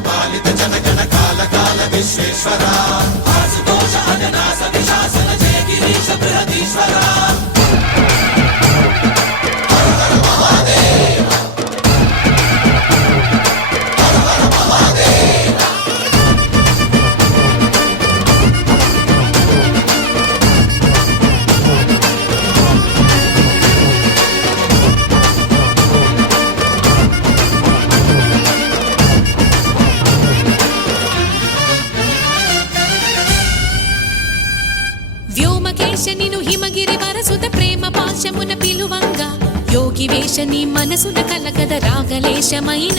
పాలిత జనగణ కాల కాల విశ్వేశ్వర ఆశుతోష అజనాస విశాసన జయ గిరీశ బృహదీశ్వర వ్యోమకేశనిను హిమగిరి వరసుత ప్రేమ పాశమున పిలువంగా యోగి వేషని మనసున కలగద రాగలేశమైన